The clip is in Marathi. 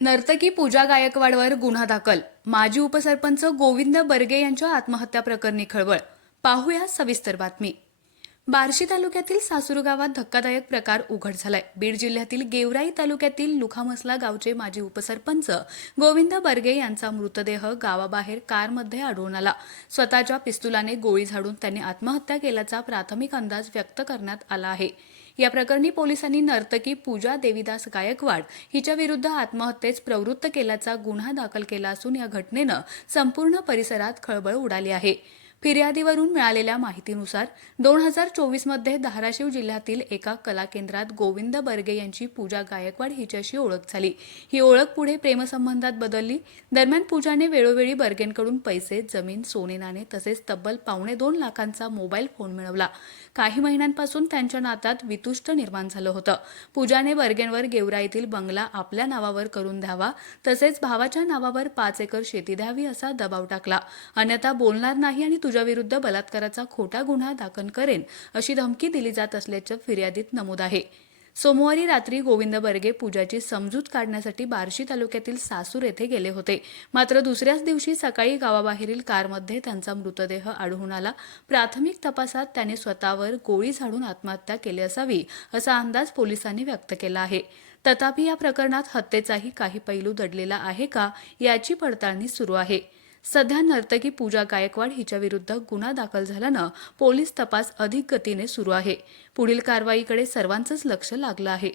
नर्तकी पूजा गायकवाडवर गुन्हा दाखल. माजी उपसरपंच गोविंद बर्गे यांच्या आत्महत्या प्रकरणी खळबळ. पाहूया सविस्तर बातमी. बार्शी तालुक्यातील सासूर गावात धक्कादायक प्रकार उघड झालाय. बीड जिल्ह्यातील गेवराई तालुक्यातील लुखामसला गावचे माजी उपसरपंच गोविंद बर्गे यांचा मृतदेह गावाबाहेर कारमध्ये आढळून आला. स्वतःच्या पिस्तुलाने गोळी झाडून त्यांनी आत्महत्या केल्याचा प्राथमिक अंदाज व्यक्त करण्यात आला आहे. या प्रकरणी पोलिसांनी नर्तकी पूजा देवीदास गायकवाड हिच्या विरुद्ध आत्महत्येस प्रवृत्त केल्याचा गुन्हा दाखल केला असून या घटनेनं संपूर्ण परिसरात खळबळ उडाली आहे. फिर्यादीवरून मिळालेल्या माहितीनुसार 2024 मध्ये धाराशिव जिल्ह्यातील एका कला केंद्रात गोविंद बर्गे यांची पूजा गायकवाड हिच्याशी ओळख झाली. ही ओळख पुढे प्रेमसंबंधात बदलली. दरम्यान पूजाने वेळोवेळी बर्गेंकडून पैसे, जमीन, सोने नाणे तसेच तब्बल $2.25 लाखांचा मोबाईल फोन मिळवला. काही महिन्यांपासून त्यांच्या नात्यात वितुष्ट निर्माण झालं होतं. पूजाने बर्गेंवर गेवराईतील बंगला आपल्या नावावर करून द्यावा तसेच भावाच्या नावावर 5 एकर शेती द्यावी असा दबाव टाकला. अन्यथा बोलणार नाही आणि तुझ्याविरुद्ध बलात्काराचा खोटा गुन्हा दाखल करेन अशी धमकी दिली जात असल्याचं फिर्यादीत नमूद आहे. सोमवारी रात्री गोविंद बर्गे पूजाची समजूत काढण्यासाठी बार्शी तालुक्यातील सासूर येथे गेले होते. मात्र दुसऱ्याच दिवशी सकाळी गावाबाहेरील कारमध्ये त्यांचा मृतदेह आढळून आला. प्राथमिक तपासात त्याने स्वतःवर गोळी झाडून आत्महत्या केली असावी असा अंदाज पोलिसांनी व्यक्त केला आहे. तथापि या प्रकरणात हत्येचाही काही पैलू दडलेला आहे का याची पडताळणी सुरू आहे. सध्या नर्तकी पूजा गायकवाड हिच्या विरुद्ध गुन्हा दाखल झाल्यानं पोलीस तपास अधिक गतीने सुरू आहे. पुढील कारवाईकडे सर्वांचंच लक्ष लागलं आहे.